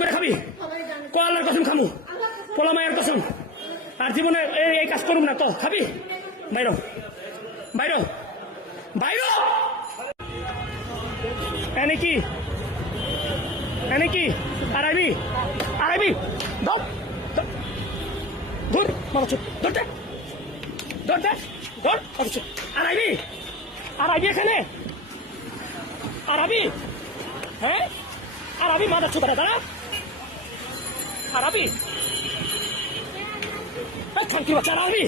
করে খাবি ক আল্লাহর কসম খামু পোলা মায়ের কসম আর জীবনে এই কাজ করুম না ক খাবি বাইর বাইর বাইর এনে কি আর আইবি ধর মারছ ধরতে ধর আর আইবি এখানে আর আবি হ্যাঁ আর আবি মাদার ছোটা দাঁড়া আর আবি খানকি বাচ্চা আর আবি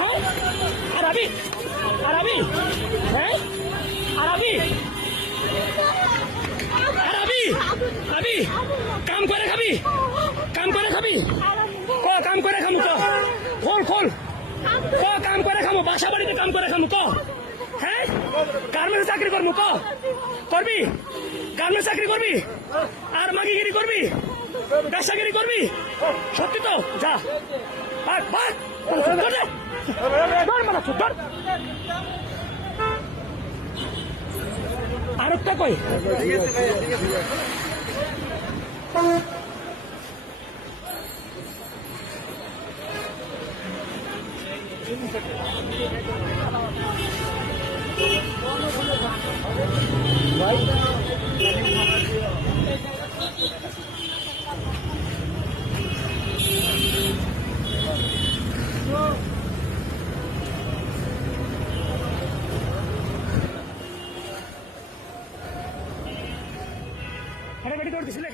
হ্যাঁ আর আবি হ্যাঁ আর আবি কাম করে খাবি ক কাম করে খামু ক খোল ক কাম করে খামু বাসা বাড়িতে কাম করে খামু ক হ্যাঁ গার্মেন্টস চাকরি করবো ক করবি গার্মেন্টস চাকরি করবি আর মাগিগিরি করবি ব্যবসাগিরি করবি সত্যি তো যা আর একটা কই গাড়ি দৌড় দিছিল